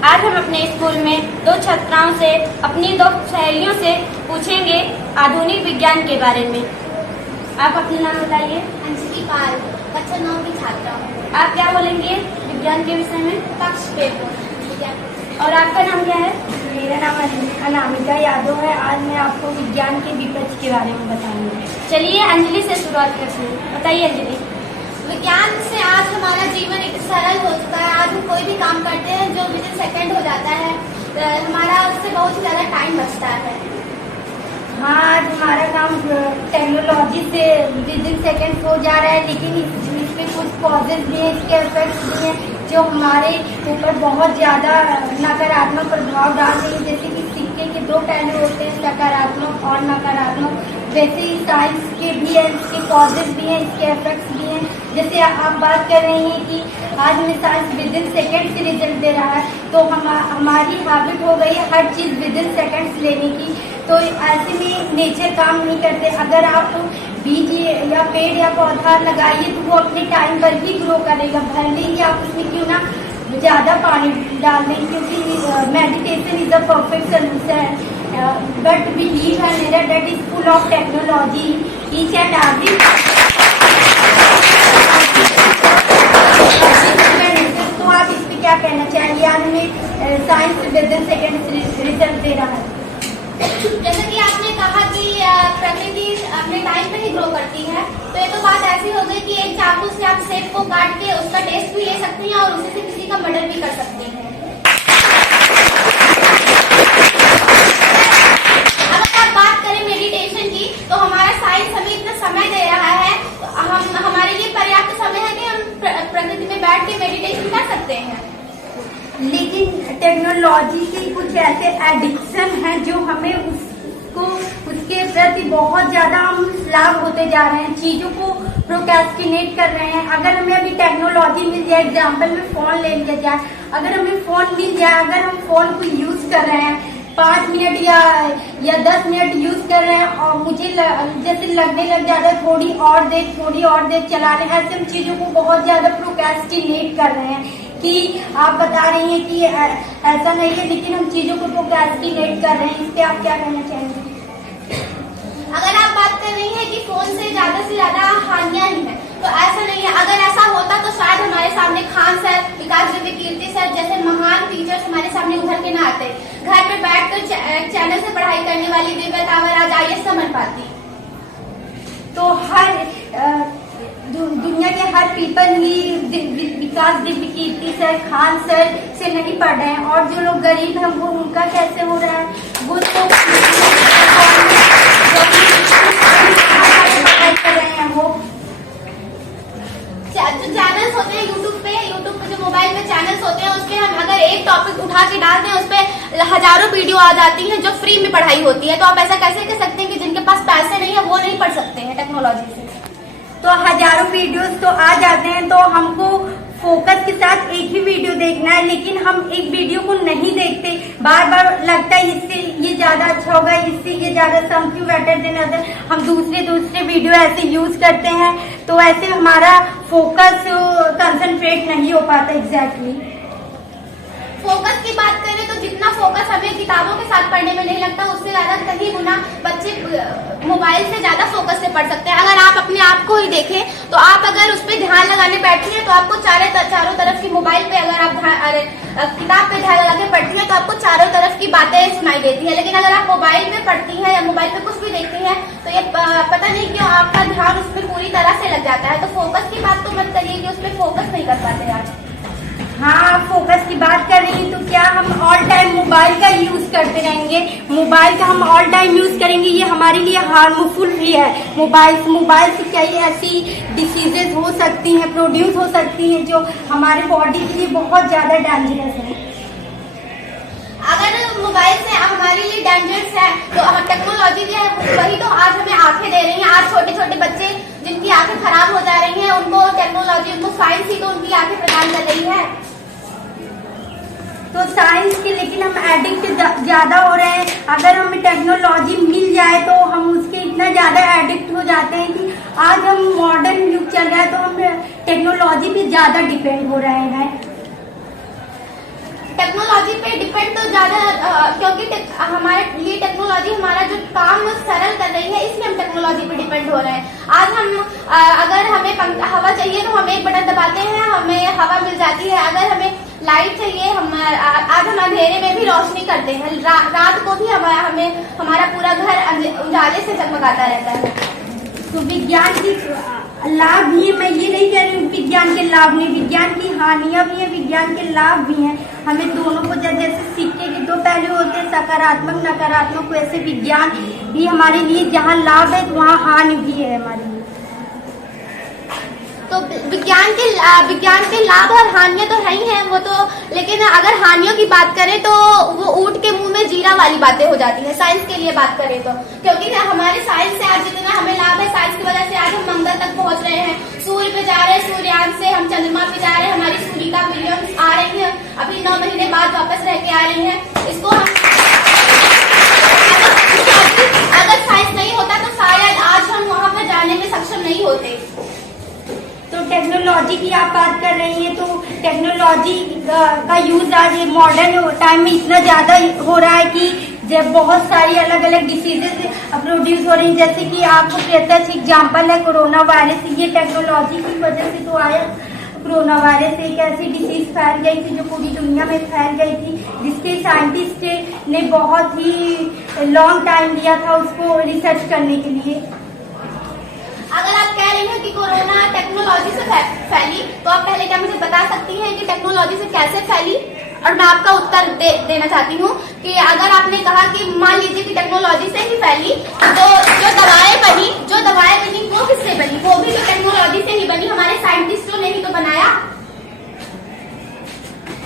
आज हम अपने स्कूल में 2 छात्राओं से, अपनी 2 सहेलियों से पूछेंगे आधुनिक विज्ञान के बारे में। आप अपना नाम बताइए। अंजलि पाल, कक्षा 9 की छात्रा हूँ। आप क्या बोलेंगे विज्ञान के विषय में? कक्ष पेपर। और आपका नाम क्या है? मेरा नाम अनामिका यादव है। आज मैं आपको विज्ञान के विपक्ष के बारे में बताऊंगी। चलिए अंजलि से शुरुआत करते हैं। बताइए अंजलि। विज्ञान से आज हमारा जीवन एक सरल हो चुका है। आज हम कोई भी काम करते हैं जो विदिन सेकंड हो जाता है, हमारा उससे बहुत ही ज्यादा टाइम बचता है। हाँ, आज हमारा काम टेक्नोलॉजी से विदिन सेकंड हो जा रहा है, लेकिन इसमें कुछ कॉजेज भी हैं, इसके इफेक्ट्स भी हैं जो हमारे ऊपर बहुत ज्यादा नकारात्मक प्रभाव डाल रही है। जैसे कि सिक्के के 2 पहलू होते हैं, सकारात्मक और नकारात्मक। वैसे ही साइंस के भी है, इसके कॉजेज भी हैं, इसके इफेक्ट्स भी हैं। जैसे आप बात कर रही हैं कि आज में साइंस विदिन सेकंड से रिजल्ट दे रहा है, तो हमारी हैबिट हो गई है हर चीज विदिन सेकंड्स लेने की। तो ऐसे में नेचर काम नहीं करते। अगर आप बीज या पेड़ या पौधा लगाइए तो वो अपने टाइम पर ही ग्रो करेगा, भले ही आप उसमें क्यों ना ज्यादा पानी डाल दें, क्योंकि meditation is a perfect solution. But believe है मेरा that is full of technology each and every. तो आप इस पे क्या कहना चाहिए? आज में साइंस विदिन सेकंड रिजल्ट दे रहा है। जैसे कि आपने कहा कि प्रकृति अपने टाइम पे ही ग्रो करती है, तो ये तो बात ऐसी हो गई कि एक चाकू से आप सेब को काट के उसका टेस्ट भी ले सकते हैं और उसी से किसी का मर्डर भी कर सकते हैं। अगर आप बात करें मेडिटेशन की, तो हमारा साइंस हमें इतना समय दे रहा है, तो हमारे लिए पर्याप्त समय है कि हम प्रकृति में बैठ के मेडिटेशन कर सकते हैं। लेकिन टेक्नोलॉजी के कुछ ऐसे एडिक्शन हैं जो हमें उसके प्रति बहुत ज्यादा हम लाभ होते जा रहे हैं, चीजों को प्रोक्रेस्टिनेट कर रहे हैं। अगर हमें अभी टेक्नोलॉजी मिल जाए, एग्जाम्पल में फोन ले लिया जाए, अगर हमें फोन मिल जाए, अगर हम फोन को यूज कर रहे हैं 5 मिनट या 10 मिनट यूज कर रहे हैं और मुझे जैसे लगने लग जाता है थोड़ी और देर चला रहे हैं, ऐसे हम चीजों को बहुत ज्यादा प्रोक्रेस्टिनेट कर रहे हैं। कि आप बता रही हैं कि ऐसा नहीं है, लेकिन हम चीजों को प्रोक्रेस्टिनेट कर रहे हैं। इस पे आप क्या कहना चाहेंगे? अगर आप बात कर रही हैं कि फोन से ज्यादा हानियां ही है, तो ऐसा नहीं है। अगर ऐसा होता तो शायद हमारे सामने खान सर, विकास दिव्य कीर्ति सर जैसे महान टीचर्स हमारे सामने उभर के ना आते। घर पे बैठकर चैनल से पढ़ाई करने वाली दिव्य तावर आज IAS बन पाती। तो हर दुनिया के हर पीपल ही विकास दिव्य कीर्ति सर, खान सर से नहीं पढ़ रहे हैं, और जो लोग गरीब हैं वो उनका कैसे हो रहा है? वो तो पढ़ाई कर रहे हैं। वो जो चैनल्स होते हैं यूट्यूब पे जो मोबाइल में चैनल्स होते हैं, उसपे हम अगर एक टॉपिक उठा के डालते हैं, उसपे हजारों वीडियो आ जाती हैं जो फ्री में पढ़ाई होती है। तो आप ऐसा कैसे कह सकते हैं कि जिनके पास पैसे नहीं है वो नहीं पढ़ सकते हैं टेक्नोलॉजी से? तो हजारों वीडियोस तो आ जाते हैं, तो हमको फोकस के साथ एक ही वीडियो देखना है, लेकिन हम एक वीडियो को नहीं देखते। बार बार लगता है इससे ये ज्यादा अच्छा होगा, इससे ये ज्यादा समथिंग बेटर देन अदर, हम दूसरे वीडियो ऐसे यूज करते हैं, तो ऐसे हमारा फोकस कंसंट्रेट नहीं हो पाता एग्जैक्टली। फोकस की बात करें तो जितना फोकस हमें किताबों के साथ पढ़ने में नहीं लगता, उससे ज्यादा कहीं गुना बच्चे मोबाइल से ज्यादा फोकस से पढ़ सकते हैं। अगर आप अपने आप को ही देखें तो आप अगर उस पर ध्यान लगाने बैठती हैं तो आपको चारों तरफ की मोबाइल पे अगर आप किताब पे ध्यान लगा के पढ़ती हैं तो आपको चारों तरफ की बातें सुनाई देती है। लेकिन अगर आप मोबाइल में पढ़ती हैं या मोबाइल पे कुछ भी देखती हैं तो ये पता नहीं क्यों आपका ध्यान उसमें पूरी तरह से लग जाता है। तो फोकस की बात तो मत करिए कि उसमें फोकस नहीं कर पाते आज। हाँ, फोकस की बात कर रही हैं, तो क्या हम ऑल टाइम मोबाइल का यूज करते रहेंगे? मोबाइल का हम ऑल टाइम यूज करेंगे, ये हमारे लिए हार्मफुल भी है। मोबाइल से कई ऐसी डिसीजेज हो सकती हैं, प्रोड्यूस हो सकती हैं, जो हमारे बॉडी के लिए बहुत ज्यादा डेंजरस है। अगर मोबाइल से हमारे लिए डेंजरस है तो टेक्नोलॉजी भी है, वही तो आज हमें आंखें दे रही हैं। आज छोटे छोटे बच्चे जिनकी आंखें खराब हो जा रही हैं, उनको टेक्नोलॉजी, उनको साइंस ही तो उनकी आंखें प्रदान कर रही है। तो साइंस के लेकिन हम एडिक्ट ज्यादा हो रहे हैं। अगर हमें टेक्नोलॉजी मिल जाए तो हम उसके इतना ज्यादा एडिक्ट हो जाते हैं कि आज हम मॉडर्न युग चल रहा है तो हम टेक्नोलॉजी पे ज्यादा डिपेंड हो रहे हैं। टेक्नोलॉजी पे डिपेंड तो ज्यादा क्योंकि हमारे लिए टेक्नोलॉजी हमारा जो काम सरल कर रही है, इसलिए हम टेक्नोलॉजी पे डिपेंड हो रहे हैं। आज हम अगर हमें हवा चाहिए तो हम एक बटन दबाते हैं, हमें हवा मिल जाती है। अगर हमें लाइट चाहिए, आज हम अंधेरे में भी रोशनी करते हैं, रात को भी हमारा पूरा घर उजाले से जगमगाता रहता है। तो विज्ञान की लाभ भी है, मैं ये नहीं कह रही हूँ विज्ञान के लाभ नहीं, विज्ञान की हानियां भी है, विज्ञान के लाभ भी हैं। हमें दोनों को जैसे सिक्के के दो पहलू होते हैं, सकारात्मक नकारात्मक, वैसे विज्ञान भी हमारे लिए जहाँ लाभ है वहाँ हानि भी है हमारे लिए। तो विज्ञान के लाभ और हानियां तो है ही हैं वो तो, लेकिन अगर हानियों की बात करें तो वो ऊंट के मुंह में जीरा वाली बातें हो जाती है साइंस के लिए बात करें तो। क्योंकि हमारे साइंस से आज जितना हमें लाभ है, साइंस की वजह से आज हम मंगल तक पहुंच रहे हैं, सूर्य पे जा रहे हैं, सूर्यान से हम चंद्रमा पे जा रहे हैं, हमारी सूर्य का मिलियंस आ रही है, अभी 9 महीने बाद वापस रह के आ रही है। इसको हम अगर साइंस नहीं होता तो शायद आज हम वहां पर जाने में सक्षम नहीं होते। तो टेक्नोलॉजी की आप बात कर रही हैं, तो टेक्नोलॉजी का यूज आज मॉडर्न टाइम में इतना ज्यादा हो रहा है कि जब बहुत सारी अलग अलग डिसीजेज प्रोड्यूस हो रही हैं, जैसे कि आपको प्रत्यक्ष एग्जाम्पल है कोरोना वायरस, ये टेक्नोलॉजी की वजह से तो आया। कोरोना वायरस एक ऐसी डिसीज फैल गई थी जो पूरी दुनिया में फैल गई थी, जिसके साइंटिस्ट ने बहुत ही लॉन्ग टाइम लिया था उसको रिसर्च करने के लिए। अगर आप कह रही हैं कि कोरोना टेक्नोलॉजी से फैली, तो आप पहले क्या मुझे बता सकती हैं कि टेक्नोलॉजी से कैसे फैली? और मैं आपका उत्तर देना चाहती हूँ कि अगर आपने कहा कि मान लीजिए कि टेक्नोलॉजी से ही फैली, तो जो दवाएं बनी वो किससे बनी? वो भी तो टेक्नोलॉजी से ही बनी, हमारे साइंटिस्टों ने ही तो बनाया।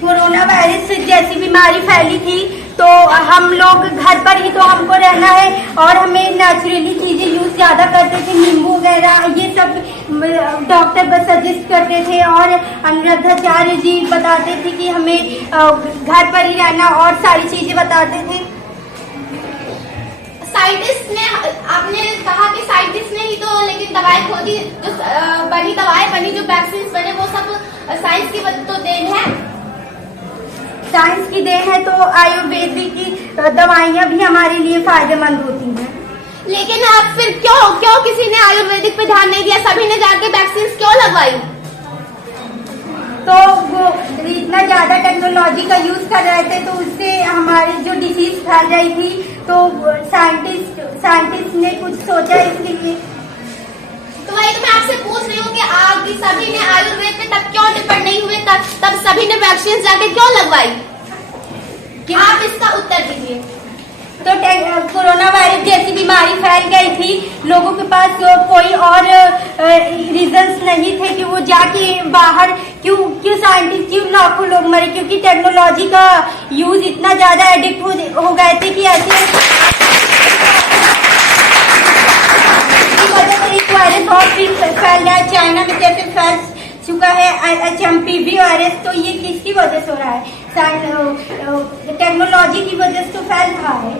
कोरोना वायरस जैसी बीमारी फैली थी तो हम लोग घर पर ही तो हमको रहना है और हमें नेचुरली चीजें यूज ज्यादा करते थे, नींबू वगैरह ये सब डॉक्टर बस सजेस्ट करते थे और अनुराधाचार्य जी बताते थे कि हमें घर पर ही रहना और सारी चीजें बताते थे। साइंटिस्ट ने, आपने कहा कि साइंटिस्ट ने ही तो लेकिन दवाएं खोदी, जो दवाएं बनी, जो वैक्सीन बने, वो सब साइंस की तो देन है। साइंस की देन है तो आयुर्वेदिक की दवाइयाँ भी हमारे लिए फायदेमंद होती हैं। लेकिन अब फिर क्यों किसी ने आयुर्वेदिक पे ध्यान नहीं दिया? सभी ने जाके वैक्सीन क्यों लगवाई? तो वो इतना ज्यादा टेक्नोलॉजी का यूज कर रहे थे तो उससे हमारी जो डिसीज फैल रही थी, तो साइंटिस्ट ने कुछ सोचा इसके लिए। तो वही तो मैं आपसे पूछ रही हूँ कि आगे सभी ने आयुर्वेद पे तब क्यों डिपेंड नहीं हुए, तब सभी ने वैक्सीन जाके क्यों लगवाई? आप इसका उत्तर दीजिए। तो कोरोना वायरस जैसी बीमारी फैल गई थी, लोगों के पास कोई और रीजंस नहीं थे कि वो जाके बाहर क्यों साइंटिस्ट, क्यों लाखों लोग मरे, क्योंकि टेक्नोलॉजी का यूज इतना ज्यादा एडिक्ट हो गए थे कि ऐसे वायरस और फिर फैल रहा है। चाइना में जैसे फैल चुका है HMPV वायरस, तो ये किसकी वजह से हो रहा है? टेक्नोलॉजी की वजह से तो फैल रहा है।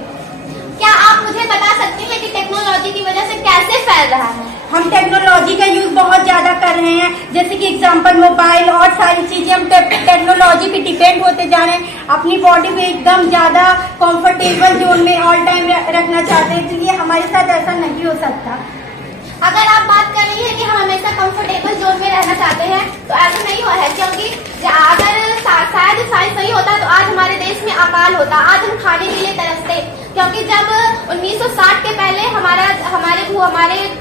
क्या आप मुझे बता सकती हैं कि टेक्नोलॉजी की वजह से कैसे फैल रहा है? हम टेक्नोलॉजी का यूज बहुत ज्यादा कर रहे हैं, जैसे कि एग्जांपल मोबाइल और सारी चीजें हम टेक्नोलॉजी पे डिपेंड होते जा रहे हैं। अपनी बॉडी को एकदम ज्यादा कंफर्टेबल जोन में ऑल टाइम रखना चाहते हैं, इसलिए हमारे साथ ऐसा नहीं हो सकता। अगर आप बात कर रही हैं कि हम हमेशा कंफर्टेबल जोन में रहना चाहते हैं, तो ऐसा नहीं हुआ है, क्योंकि अगर शायद साइंस नहीं होता तो आज हमारे देश में अकाल होता, आज हम खाने के लिए तरसते। क्योंकि जब 1960 के पहले हमारी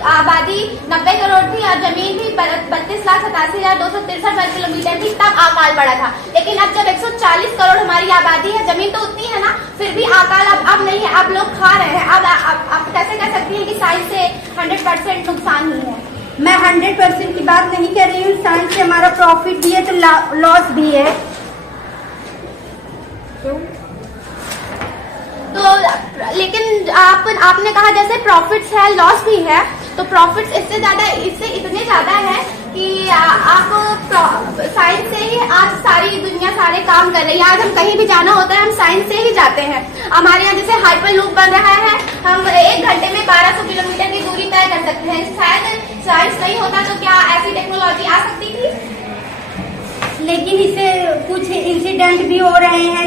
आबादी 90 करोड़ थी और जमीन भी 32,87,263 वर्ग किलोमीटर थी, तब अकाल पड़ा था। लेकिन अब जब 140 करोड़ हमारी आबादी है, जमीन तो उतनी है ना, फिर भी अकाल अब नहीं है, अब लोग खा रहे हैं। अब आप कैसे कह सकती हैं कि साइंस से 100% नुकसान ही है? मैं 100% की बात नहीं कर रही हूँ, साइंस से हमारा प्रॉफिट भी है तो लॉस भी है। तो लेकिन आपने कहा जैसे प्रॉफिट्स है, लॉस भी है, तो प्रॉफिट्स इससे इतने ज्यादा है कि आप साइंस से ही आज सारी दुनिया सारे काम कर रही है। आज हम कहीं भी जाना होता है, हम साइंस से ही जाते हैं। हमारे यहाँ जैसे हाइपर लूप बन रहा है, हम 1 घंटे में 1200 किलोमीटर की दूरी तय कर सकते हैं। शायद साइंस नहीं होता तो क्या ऐसी टेक्नोलॉजी आ सकती थी? लेकिन इससे कुछ इंसिडेंट भी हो रहे हैं,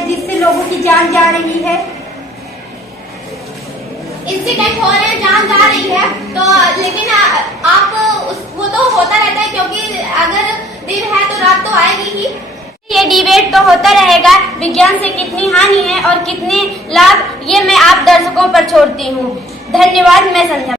जान जा रही है। इंसिडेंट हो रहे हैं, जान जा रही है, तो लेकिन आप वो तो होता रहता है, क्योंकि अगर दिन है तो रात तो आएगी ही। ये डिबेट तो होता रहेगा, विज्ञान से कितनी हानि है और कितने लाभ, ये मैं आप दर्शकों पर छोड़ती हूँ। धन्यवाद। मैं संध्या।